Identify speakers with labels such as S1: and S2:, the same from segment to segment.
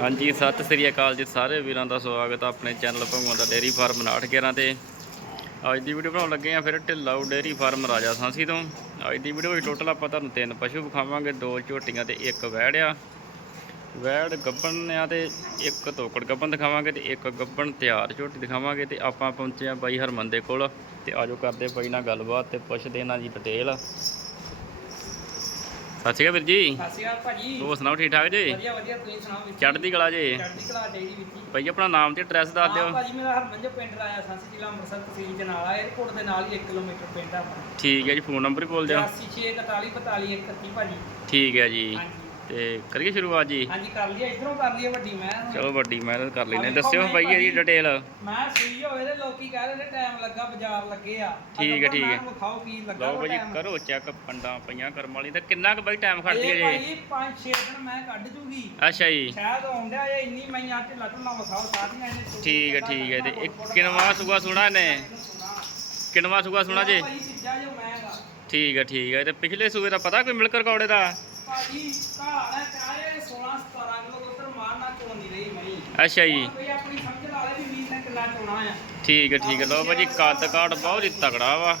S1: ਹਾਂਜੀ, ਸਤਿ ਸ੍ਰੀ ਅਕਾਲ ਜੀ ਸਾਰੇ ਵੀਰਾਂ ਦਾ ਸਵਾਗਤ ਆ ਆਪਣੇ ਚੈਨਲ ਭਗਵਾਨ ਦਾ ਡੇਰੀ ਫਾਰਮ 911 ਤੇ। ਅੱਜ ਦੀ ਵੀਡੀਓ ਬਣਾਉਣ ਲੱਗੇ ਆ ਫਿਰ ਢਿੱਲਾਊ ਡੇਰੀ ਫਾਰਮ ਰਾਜਾ ਸਾਂਸੀ ਤੋਂ। ਅੱਜ ਦੀ ਵੀਡੀਓ ਵਿੱਚ ਟੋਟਲ ਆਪਾਂ ਤੁਹਾਨੂੰ ਤਿੰਨ ਪਸ਼ੂ ਵਿਖਾਵਾਂਗੇ, ਦੋ ਝੋਟੀਆਂ ਤੇ ਇੱਕ ਵੈੜ ਆ। ਵੈੜ, ਗੱਬਣ ਆ ਤੇ ਇੱਕ ਤੋਕੜ ਗੱਬਣ ਦਿਖਾਵਾਂਗੇ ਤੇ ਇੱਕ ਗੱਬਣ ਤਿਆਰ ਝੋਟੀ ਦਿਖਾਵਾਂਗੇ ਤੇ ਆਪਾਂ ਪਹੁੰਚੇ ਆ ਬਾਈ ਹਰਮਨ ਦੇ ਕੋਲ। ਤੇ ਆਜੋ ਕਰਦੇ ਬਾਈ ਨਾਲ ਗੱਲਬਾਤ ਤੇ ਪੁੱਛਦੇ ਇਹਨਾਂ ਦੀ ਡਿਟੇਲ ਸਤਿ ਸ਼੍ਰੀ ਅਕਾਲ ਵੀਰ ਜੀ।
S2: ਸਤਿ ਸ਼੍ਰੀ ਅਕਾਲ ਭਾਜੀ।
S1: ਹੋਰ ਸੁਣਾਓ ਠੀਕ ਠਾਕ ਜੀ?
S2: ਵਧੀਆ ਵਧੀਆ ਤੁਸੀਂ ਸੁਣਾਓ
S1: ਚੜ੍ਹਦੀ ਕਲਾ ਜੀ।
S2: ਚੜ੍ਹਦੀ ਕਲਾ ਚਾਹੀਦੀ ਵਿੱਚ
S1: ਭਾਈ ਆਪਣਾ ਨਾਮ ਤੇ ਐਡਰੈਸ ਦੱਸ ਦਿਓ।
S2: ਭਾਜੀ ਮੇਰਾ ਹਰਮੰਜ ਪਿੰਡ ਰਾਇਆ ਸੰਸੀ ਜ਼ਿਲ੍ਹਾ ਅੰਮ੍ਰਿਤਸਰ ਤਹਿਸੀਲ ਜਨਾਲਾ 에ਅਰਪੋਰਟ ਦੇ ਨਾਲ ਹੀ 1 ਕਿਲੋਮੀਟਰ ਪਿੰਡ ਆ
S1: ਠੀਕ ਹੈ ਜੀ ਫੋਨ ਨੰਬਰ ਹੀ ਬੋਲ ਦਿਓ।
S2: 8641444131 ਭਾਜੀ।
S1: ਠੀਕ ਹੈ ਜੀ।
S2: ਹਾਂਜੀ।
S1: ਤੇ ਕਰੀਏ ਸ਼ੁਰੂਆਤ ਜੀ?
S2: ਹਾਂਜੀ ਕਰ ਲਿਆ ਇਧਰੋਂ ਕਰ ਲਈਏ ਵੱਡੀ ਮੈਂ
S1: ਚਲੋ ਵੱਡੀ ਮਿਹਨਤ ਕਰ ਲੈਨੇ ਦੱਸਿਓ
S2: ਭਾਈ
S1: ਭਾਈ ਇਹਦੀ। ਡਿਟੇਲ
S2: ਮੈਂ ਸੂਈ ਹੋਵੇ ਤੇ ਲੋਕੀ ਕਹਿ ਰਹੇ ਨੇ ਟਾਈਮ ਲੱਗਾ ਬਾਜ਼ਾਰ ਲੱਗੇ ਆ।
S1: ਠੀਕ ਹੈ, ਠੀਕ ਹੈ।
S2: ਖਾਓ ਕੀ ਲੱਗਾ
S1: ਲਓ ਭਾਈ? ਕਰੋ ਚੈੱਕ ਪੰਡਾਂ ਪਈਆਂ ਕਰਮ ਵਾਲੀ ਤੇ ਕਿੰਨਾ ਕੁ ਬਾਈ ਟਾਈਮ ਖੜਦੀ ਹੈ ਜੀ?
S2: ਭਾਈ 5-6 ਦਿਨ ਮੈਂ ਕੱਢ ਜੂਗੀ।
S1: ਅੱਛਾ ਜੀ।
S2: ਸ਼ਾਇਦ ਆਉਂਦਿਆ ਇਹ ਇੰਨੀ ਮਈਆਂ ਤੇ ਲੱਟਣਾ ਵਸਾਓ ਸਾਰੀਆਂ ਇਹਨੇ
S1: ਠੀਕ ਹੈ, ਠੀਕ ਹੈ, ਤੇ ਇੱਕ ਕਿਨਵਾ ਸੂਆ ਸੁਣਾ?
S2: ਸੁਣਾ।
S1: ਕਿੰਨਵਾ ਸੂਆ ਸੁਣਾ ਜੀ?
S2: ਮੈਂ
S1: ਠੀਕ ਹੈ ਠੀਕ ਹੈ। ਤੇ ਪਿਛਲੇ ਸੂਏ ਦਾ ਪਤਾ ਕੋਈ ਮਿਲਕ ਰਿਕਾਰਡ ਦਾ?
S2: ਭਾਜੀ ਘਾੜ ਹੈ ਚਾਹੇ 16 17 ਕਿਲੋ ਦੁੱਧ ਮਾਰਨਾ ਚੋਂਦੀ ਰਹੀ ਮਈ
S1: ਅੱਛਾ ਜੀ।
S2: ਕੋਈ ਆਪਣੀ ਸਮਝ ਲਾ ਲੈ ਵੀ 20 ਨੇ ਕਿੱਲਾ ਚੋਣਾ ਆ।
S1: ਠੀਕ ਹੈ ਠੀਕ ਹੈ। ਲਓ ਭਾਜੀ ਕੱਦ ਕਾਠ ਬਹੁਤ ਹੀ ਤਗੜਾ ਵਾ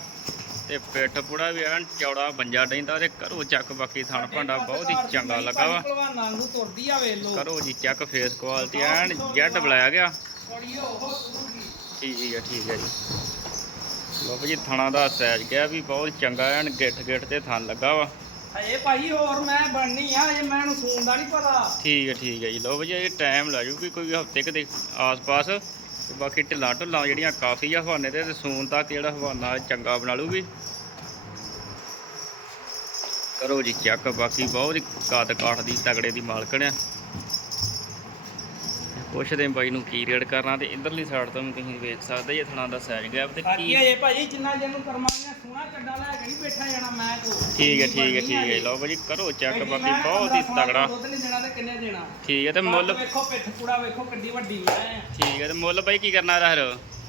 S1: ਤੇ ਪਿੱਠ ਪੁੜਾ ਵੀ ਐਨ ਚੌੜਾ ਬੰਜਾ ਡੈਂਦਾ ਤੇ ਕਰੋ ਚੱਕ ਬਾਕੀ ਥਣ ਭਾਂਡਾ ਬਹੁਤ ਹੀ ਚੰਗਾ ਲੱਗਾ ਵਾ।
S2: ਪਹਿਲਵਾਨਾਂ ਨੂੰ ਤੁਰਦੀ ਆ ਵੇਖ ਲੋ
S1: ਕਰੋ ਜੀ check face quality N Z ਬੁਲਾਇਆ ਗਿਆ
S2: ਥੋੜੀ ਉਹ ਤੁਰੂਗੀ
S1: ਠੀਕ ਹੈ ਠੀਕ ਹੈ ਜੀ। ਲਓ ਭਾਜੀ ਥਣਾ ਦਾ ਸਾਈਜ਼ ਗਿਆ ਵੀ ਬਹੁਤ ਚੰਗਾ ਐਨ ਗਿੱਠ ਗਿੱਠ ਤੇ ਥਣ ਲੱਗਾ ਵਾ।
S2: ਹਏ ਭਾਈ ਹੋਰ ਮੈਂ ਬਣਨੀ ਆ ਇਹ ਮੈਨੂੰ ਸੂਣ ਦਾ ਨਹੀਂ ਪਤਾ।
S1: ਠੀਕ ਹੈ ਠੀਕ ਹੈ ਜੀ। ਲਓ ਭਾਜੀ ਇਹ ਟਾਈਮ ਲੈ ਜੂਗੀ ਕੋਈ ਹਫ਼ਤੇ ਕੁ ਦੇ ਆਸ-ਪਾਸ। ਤੇ ਬਾਕੀ ਢਿੱਲਾਂ ਢੁੱਲਾਂ ਜਿਹੜੀਆਂ ਕਾਫੀ ਆ ਹਵਾਨੇ ਤੇ ਸੂਨ ਤੱਕ ਜਿਹੜਾ ਹਵਾਨਾ ਚੰਗਾ ਬਣਾ ਲੂਗੀ ਕਰੋ ਜੀ ਚੈੱਕ ਬਾਕੀ ਬਹੁਤ ਹੀ ਕਾਦ ਕਾਠ ਦੀ ਤਗੜੇ ਦੀ ਮਾਲਕਣ ਆ। ਪੁੱਛਦੇ ਬਾਈ ਨੂੰ ਕੀ ਰੇਟ ਕਰਨਾ ਤੇ ਇਧਰਲੀ ਸਾਈਡ ਤੋਂ ਵੀ ਤੁਸੀਂ ਵੇਖ ਸਕਦੇ ਜੇ ਥਣਾ ਦਾ ਸਾਈਜ਼ ਗੈਪ ਤੇ ਕੀ
S2: ਇਹ ਭਾਜੀ ਜਿੰਨਾ ਜਿਹਨੂੰ ਕਰਮਾਂਗੇ ਸੋਹਣਾ ਚੱਡਾ ਲੈ ਕੇ ਨਹੀਂ ਬੈਠਾ ਜਾਣਾ ਮੈਂ ਕੋ
S1: ਠੀਕ ਹੈ ਠੀਕ ਹੈ ਠੀਕ ਹੈ। ਲਓ ਭਾਜੀ ਕਰੋ ਚੈੱਕ ਬਾਕੀ ਬਹੁਤ ਹੀ ਤਗੜਾ
S2: ਦੁੱਧ ਨਹੀਂ ਦੇਣਾ ਤੇ ਕਿੰਨੇ ਦੇਣਾ?
S1: ਠੀਕ ਹੈ ਤੇ ਮੁੱਲ
S2: ਵੇਖੋ ਪਿੱਠ ਪੂੜਾ ਵੇਖੋ ਕਿੱਡੀ ਵੱਡੀ ਹੈ
S1: ਠੀਕ ਹੈ ਤੇ ਮੁੱਲ ਬਾਈ ਕੀ ਕਰਨਾ ਫਿਰ?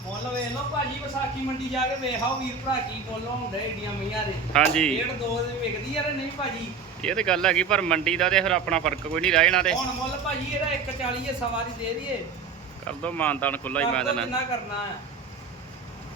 S2: ਮੁੱਲ ਵੇਖ ਲਓ ਭਾਜੀ ਵਿਸਾਖੀ ਮੰਡੀ ਜਾ ਕੇ ਵੇਖਾਓ ਵੀਰ ਭਰਾ ਕੀ ਮੁੱਲ ਹੁੰਦੇ ਏਡੀਆਂ ਮਈਆਂ ਦੇ।
S1: ਹਾਂਜੀ।
S2: ਡੇਢ ਦੋ ਦੇ ਵਿਕਦੀ ਯਾਰ ਨਹੀਂ ਭਾਜੀ।
S1: ਇਹ ਤੇ ਗੱਲ ਹੈਗੀ ਪਰ ਮੰਡੀ ਦਾ ਤੇ ਫਿਰ ਆਪਣਾ ਫ਼ਰਕ ਕੋਈ ਨਹੀਂ ਰਹਿ ਜਾਣਾ ਤੇ।
S2: ਹੁਣ ਮੁੱਲ ਭਾਜੀ ਇਹਦਾ 140 ਹੈ ਸਵਾਰੀ ਦੇ ਦਈਏ।
S1: ਕਰ ਦੋ ਮਾਨਤਾਨ ਖੁੱਲਾ ਹੀ ਮੈਂ ਦੇਣਾ
S2: ਕਰਨਾ ਹੈ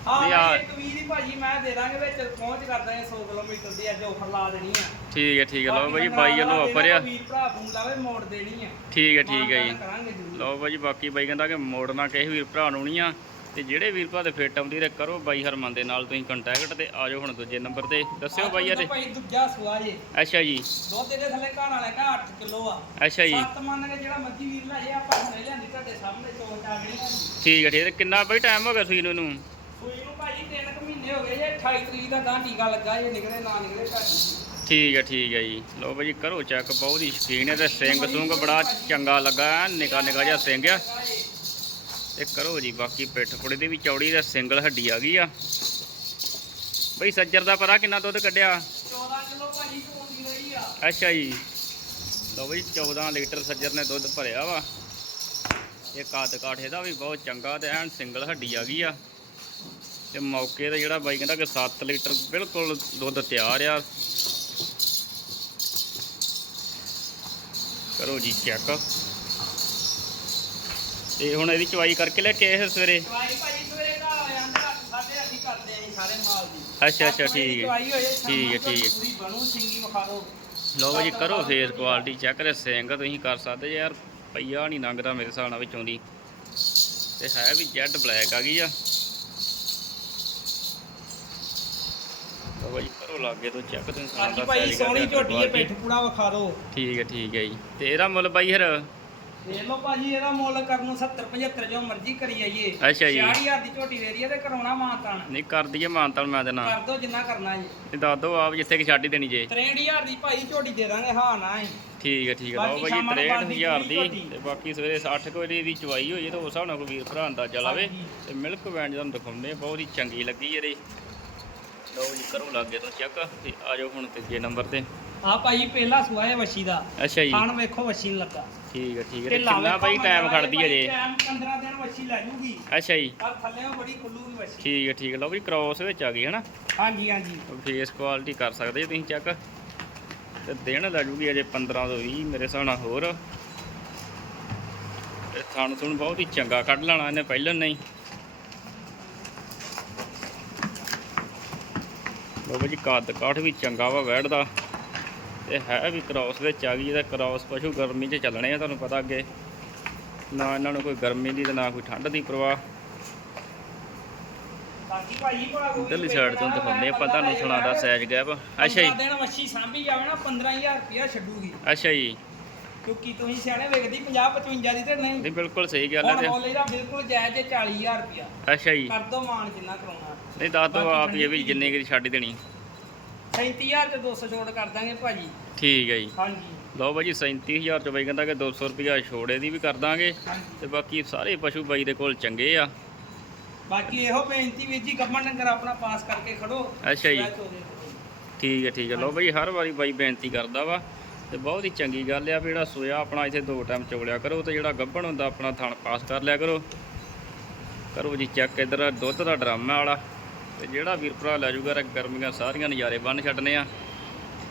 S1: ਨਹੀਂ,
S2: ਹਾਂ
S1: ਆ-
S2: ਇੱਕ ਵੀਰ ਹੀ ਭਾਜੀ ਮੈਂ ਦੇ ਦਾਂਗੇ ਵਿੱਚ ਪਹੁੰਚ ਕਰ ਦਾਂਗੇ 100 ਕਿਲੋਮੀਟਰ ਦੀ ਅੱਜ ਆਫਰ ਲਾ ਦੇਣੀ ਆ।
S1: ਠੀਕ ਹੈ ਠੀਕ ਹੈ ਲਓ ਬਾਈ
S2: ਬਾਕੀ
S1: ਬਾਈ ਵੱਲੋਂ
S2: ਨਾਲ
S1: ਆਫਰ ਆ।
S2: ਵੀਰ ਭਰਾ ਫੋਨ ਲਾਵੇ ਮੋੜ ਦੇਣੀ ਆ।
S1: ਠੀਕ ਹੈ ਠੀਕ ਹੈ ਜੀ।
S2: ਕਰਾਂਗੇ ਜ਼ਰੂਰ।
S1: ਲਓ ਬਾਈ ਬਾਕੀ ਬਾਈ ਕਹਿੰਦਾ ਕਿ ਮੋੜਨਾ ਕਿਸੇ ਵੀਰ ਭਰਾ ਨੂੰ ਨਹੀਂ ਆ। ਤੇ ਜਿਹੜੇ ਵੀਰ ਭਰਾ ਦੇ ਫਿੱਟ ਆਉਂਦੀ ਤੇ ਕਰੋ ਬਾਈ ਹਰਮਨ ਦੇ ਨਾਲ ਤੁਸੀਂ ਕੰਟੈਕਟ ਤੇ ਆਜੋ ਹੁਣ ਦੂਜੇ ਨੰਬਰ ਤੇ। ਦੱਸਿਓ ਬਾਈ
S2: ਇਹਦੇ
S1: ਇਹਦੇ
S2: ਭਾਈ ਦੂਜਾ ਸੁਆ ਜੇ।
S1: ਅੱਛਾ ਜੀ।
S2: ਦੁੱਧ ਇਹਦੇ ਥੱਲੇ ਘਰ ਵਾਲੇ ਕਾ 8 ਕਿਲੋ ਆ।
S1: ਅੱਛਾ ਜੀ।
S2: ਸੱਤ ਮੰਨ ਕੇ ਜਿਹੜਾ ਮੱਝੀ ਵੀਰ ਲੈ ਜੇ ਆਪਾਂ ਹੁਣੇ ਲਿਆਂਦੀ ਤੁਹਾਡੇ ਸਾਹਮਣੇ ਚੋਣ ਆ ਗਈ
S1: ਠੀਕ ਹੈ ਠੀਕ ਹੈ ਤੇ ਕਿੰਨਾ ਬਾਈ ਟਾਈਮ ਹੋ ਗਿਆ ਸੂਈ ਨੂੰ ਇਹਨੂੰ?
S2: ਸੂਈ ਨੂੰ ਭਾਜੀ 3 ਕੁ ਮਹੀਨੇ ਹੋ ਗਏ ਜੇ 28 ਤਰੀਕ ਦਾ ਗਾਂ ਟੀਕਾ ਲੱਗਾ ਜੇ ਨਿਕਲੇ ਨਾ ਨਿਕਲੇ ਭਾਜੀ
S1: ਠੀਕ ਹੈ ਠੀਕ ਹੈ ਜੀ। ਲਓ ਬਾਈ ਕਰੋ ਚੈੱਕ ਬਹੁਤ ਹੀ ਸ਼ਕੀਨ ਹੈ ਤੇ ਸਿੰਘ ਸੁੰਗ ਬੜਾ ਚੰਗਾ ਲੱਗਾ ਨਿਕਾ ਨਿਕਾ ਜਿਹਾ ਸਿੰਘ ਆ। ਤੇ ਕਰੋ ਜੀ ਬਾਕੀ ਪਿੱਠ ਪੁੜੇ ਦੀ ਵੀ ਚੌੜੀ ਤੇ ਸਿੰਗਲ ਹੱਡੀ ਆ ਗਈ ਆ। ਬਈ ਸੱਜਰ ਦਾ ਪਤਾ ਕਿੰਨਾ ਦੁੱਧ ਕੱਢਿਆ?
S2: 14 ਕਿਲੋ ਭਾਜੀ ਚੋਂਦੀ ਰਹੀ ਆ।
S1: ਅੱਛਾ ਜੀ। ਲਓ ਬਈ 14 ਲੀਟਰ ਸੱਜਰ ਨੇ ਦੁੱਧ ਭਰਿਆ ਵਾ। ਇਹ ਕਾਦ ਕਾਠ ਇਹਦਾ ਵੀ ਬਹੁਤ ਚੰਗਾ ਤੇ ਐਨ ਸਿੰਗਲ ਹੱਡੀ ਆ ਗਈ ਆ। ਤੇ ਮੌਕੇ ਤੇ ਜਿਹੜਾ ਬਾਈ ਕਹਿੰਦਾ ਕਿ 7 ਲੀਟਰ ਬਿਲਕੁਲ ਦੁੱਧ ਤਿਆਰ ਆ। ਕਰੋ ਜੀ ਚੈੱਕ ਤੇ ਹੁਣ ਇਹਦੀ ਚਵਾਈ ਕਰਕੇ ਲੈ ਕੇ ਆਏ ਸਵੇਰੇ?
S2: ਭਾਜੀ ਘਰ ਕਰਦੇ ਆਂ ਸਾਰੇ ਮਾਲ ਦੀ।
S1: ਅੱਛਾ ਅੱਛਾ ਠੀਕ ਹੈ। ਠੀਕ ਹੈ, ਠੀਕ ਹੈ।
S2: ਪੂਰੀ ਬਣੂ ਸਿੰਗੀ ਵਿਖਾ ਦਿਓ।
S1: ਲਓ ਜੀ ਕਰੋ ਫੇਸ ਕੁਆਲਿਟੀ ਚੈੱਕ ਸਿੰਘ ਤੁਸੀਂ ਕਰ ਸਕਦੇ ਯਾਰ ਪਈਆ ਨਹੀਂ ਲੰਘਦਾ ਮੇਰੇ ਹਿਸਾਬ ਨਾਲ ਵਿੱਚੋਂ ਦੀ। ਤੇ ਹੈ ਵੀ ਜੈਡ ਬਲੈਕ ਆ ਗਈ ਆ। ਲਓ ਜੀ ਕਰੋ ਲਾਗੇ ਤੋਂ ਚੈੱਕ ਤੁਸੀਂ ਸਾਰਾ
S2: ਬਾਕੀ
S1: ਦਾ
S2: ਭਾਈ
S1: size
S2: ਸੋਹਣੀ
S1: ਕਰਕੇ
S2: ਝੋਟੀ ਹੈ
S1: quality।
S2: ਪਿੱਠ ਪੂੜਾ ਵਿਖਾ ਦਿਓ।
S1: ਠੀਕ ਹੈ ਠੀਕ ਹੈ ਜੀ। ਤੇ ਇਹਦਾ ਮੁੱਲ ਬਾਈ ਫਿਰ?
S2: ਦੇਖ ਲਓ ਭਾਜੀ ਇਹਦਾ ਮੁੱਲ ਕਰਨ ਨੂੰ 70 75 ਜੋ ਮਰਜ਼ੀ ਕਰੀ ਜਾਈਏ।
S1: ਅੱਛਾ ਜੀ।
S2: 60000 ਦੀ ਝੋਟੀ ਦੇ ਰਹੀ ਹੈ ਤੇ ਕਰਾਉਣਾ ਮਾਨਤਾਨ।
S1: ਨਹੀਂ ਕਰ ਦਈਏ ਮਾਨਤਾਲ ਮੈਂ ਦੇਣਾ
S2: ਕਰ ਦੋ ਜਿੰਨਾ ਕਰਨਾ ਜੀ।
S1: ਤੇ ਦੱਸ ਦਿਓ ਆਪ ਜਿੱਥੇ ਕਿ ਛੱਡ ਹੀ ਦੇਣੀ ਜੇ।
S2: 63000 ਦੀ ਭਾਈ ਝੋਟੀ ਦੇ ਦਾਂਗੇ ਹਾਂ ਨਾ ਹੀ।
S1: ਠੀਕ ਹੈ ਠੀਕ ਹੈ। ਲਓ
S2: ਬਾਕੀ
S1: ਬਾਈ
S2: ਸ਼ਾਮਾਂ ਨੂੰ ਬਾਅਦ
S1: 63000
S2: ਦੀ
S1: ਦੀ ਤੇ ਬਾਕੀ ਸਵੇਰੇ 60 ਕੁ ਵਜੇ ਦੀ ਚਵਾਈ ਹੋਈ ਹੈ ਤਾਂ ਉਸ ਹਿਸਾਬ ਨਾਲ ਕੋਈ ਵੀਰ ਭਰਾ ਅੰਦਾਜ਼ਾ ਲਾਵੇ। ਤੇ ਮਿਲਕ ਵੈਂਡ ਤੁਹਾਨੂੰ ਦਿਖਾਉਂਦੇ ਬਹੁਤ ਹੀ ਚੰਗੀ ਲੱਗੀ ਇਹਦੇ। ਲਓ ਜੀ ਕਰੋ ਲਾਗੇ ਤੋਂ ਚੈੱਕ ਤੇ ਆ ਜਾਓ ਹੁਣ ਤੀਜੇ ਨੰਬਰ ਤੇ।
S2: ਆ ਭਾਈ ਪਹਿਲਾ ਸੂਆ ਹੈ ਵਸ਼ੀ ਦਾ।
S1: ਅੱਛਾ ਜੀ।
S2: ਖਾਣ ਵੇਖੋ ਵਸ਼ੀ ਨੂੰ ਲੱਗਾ।
S1: ਠੀਕ ਹੈ ਠੀਕ ਹੈ। ਤੇ
S2: ਢਿੱਲਾ
S1: ਕਿੰਨਾ
S2: ਵੇਖੋ
S1: ਬਾਈ ਟਾਈਮ
S2: ਮਗਰ
S1: ਖੜਦੀ ਹੈ ਜੇ
S2: ਟਾਈਮ 15 ਦਿਨ ਵਸ਼ੀ ਲੈ ਜੂਗੀ।
S1: ਅੱਛਾ ਜੀ।
S2: ਪਰ ਥੱਲੇ ਬੜੀ ਖੁੱਲੂਗੀ ਵਸ਼ੀ
S1: ਠੀਕ ਹੈ ਠੀਕ ਹੈ। ਲਓ ਵੀ ਕ੍ਰੋਸ ਵਿੱਚ ਆ ਗਈ ਹੈ ਨਾ
S2: ਹਾਂਜੀ। ਹਾਂਜੀ
S1: ਫੇਸ ਕੁਆਲਿਟੀ ਕਰ ਸਕਦੇ ਜੀ ਤੁਸੀਂ ਚੈੱਕ ਤੇ ਦਿਨ ਲੈ ਜੂਗੀ ਅਜੇ 15 ਤੋਂ 20 ਮੇਰੇ ਹਿਸਾਬ ਨਾਲ ਹੋਰ। ਥਣ ਥੁਣ ਬਹੁਤ ਹੀ ਚੰਗਾ ਕੱਢ ਲੈਣਾ ਇਹਨੇ ਪਹਿਲਾਂ ਨਹੀਂ। ਬਾਬਾ ਜੀ ਕੱਦ ਕਾਠ ਵੀ ਚੰਗਾ ਵਾ ਵੈੜ ਦਾ ਤੇ ਹੈ ਵੀ ਕ੍ਰਾਸ ਵਿੱਚ ਆ ਗਈ ਇਹਦਾ ਕ੍ਰਾਸ ਪਸ਼ੂ ਗਰਮੀ 'ਚ ਚੱਲਣੇ ਆ ਤੁਹਾਨੂੰ ਪਤਾ ਅੱਗੇ। ਨਾ ਇਹਨਾਂ ਨੂੰ ਕੋਈ ਗਰਮੀ ਦੀ ਤੇ ਨਾ ਕੋਈ ਠੰਡ ਦੀ ਪਰਵਾਹ। ਇੱਧਰਲੀ ਸਾਈਡ ਤੋਂ ਦਿਖਾਉਂਦੇ ਆਪਾਂ ਤੁਹਾਨੂੰ ਸੁਣਾ ਦਾ ਸਾਈਜ਼ ਗੈਪ। ਅੱਛਾ ਜੀ।
S2: ਦਿਨ ਮੱਛੀ ਸਾਂਭੀ ਜਾਵੇ ਨਾ 15000 ਰੁਪਇਆ ਛੱਡੂਗੀ।
S1: ਅੱਛਾ ਜੀ।
S2: ਕਿਉਂਕਿ ਤੁਸੀਂ ਸਿਆਣੇ ਵੇਖਦੀ 50 55 ਦੀ ਤੇ ਨਹੀਂ।
S1: ਨਹੀਂ ਬਿਲਕੁਲ ਸਹੀ ਗੱਲ ਹੈ
S2: ਹੁਣ
S1: ਤੇ
S2: ਮੁੱਲ ਇਹਦਾ ਬਿਲਕੁਲ ਜਾਇਜ਼ ਹੈ 40000 ਰੁਪਇਆ।
S1: ਅੱਛਾ ਜੀ।
S2: ਕਰ ਦੋ ਮਾਨ ਜਿੰਨਾ ਕਰਾਉਣਾ।
S1: ਨਹੀਂ ਦੱਸ
S2: ਬਾਕੀ
S1: ਆਪ ਹੀ ਇਹ ਵੀ
S2: ਠੰਡੀ
S1: ਜਿੰਨੇ ਕਿ ਛੱਡ ਦੇਣੀ।
S2: 37000 ਤੇ 200 ਛੋੜ ਕਰ ਦਾਂਗੇ ਭਾਜੀ।
S1: ਠੀਕ ਹੈ ਜੀ।
S2: ਹਾਂਜੀ।
S1: ਲਓ ਬਾਈ ਜੀ 37000 ਚ ਬਾਈ ਕਹਿੰਦਾ ਕਿ 200 ਰੁਪਿਆ ਛੋੜੇ ਦੀ ਵੀ ਕਰ ਦਾਂਗੇ।
S2: ਹਾਂਜੀ।
S1: ਤੇ ਬਾਕੀ ਸਾਰੇ ਪਸ਼ੂ ਬਾਈ ਦੇ ਕੋਲ ਚੰਗੇ ਆ।
S2: ਬਾਕੀ ਇਹੋ ਬੇਨਤੀ ਵੀਰ ਜੀ ਗੱਮਣ ਨੰਗਰ ਆਪਣਾ ਪਾਸ ਕਰਕੇ ਖੜੋ।
S1: ਅੱਛਾ ਜੀ। ਠੀਕ ਹੈ ਠੀਕ ਹੈ ਲਓ ਬਾਈ ਹਰ ਵਾਰੀ ਬਾਈ ਬੇਨਤੀ ਕਰਦਾ ਵਾ। ਤੇ ਬਹੁਤ ਹੀ ਚੰਗੀ ਗੱਲ ਆ ਵੀ ਜਿਹੜਾ ਸੋਇਆ ਆਪਣਾ ਇੱਥੇ ਦੋ ਟਾਈਮ ਚੋਲਿਆ ਕਰੋ ਤੇ ਜਿਹੜਾ ਗੱਭਣ ਹੁੰਦਾ ਆਪਣਾ ਥਣ ਪਾਸ ਕਰ ਲਿਆ ਕਰੋ। ਕਰੋ ਜੀ ਚੈੱਕ ਇਧਰ, ਦੁੱਧ ਦਾ ਡਰਾਮਾ ਵਾਲਾ। ਤੇ ਜਿਹੜਾ ਵੀਰ ਭਰਾ ਲੈ ਜੂਗਾ ਰ ਗਰਮੀਆਂ ਸਾਰੀਆਂ ਨਜ਼ਾਰੇ ਬੰਨ ਛੱਡਨੇ ਆ।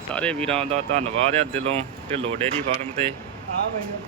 S1: ਸਾਰੇ ਵੀਰਾਂ ਦਾ ਧੰਨਵਾਦ ਆ ਦਿਲੋਂ ਢਿੱਲੋ ਡੇਰੀ ਫਾਰਮ ਤੇ।
S2: ਆ ਬੈਠੋ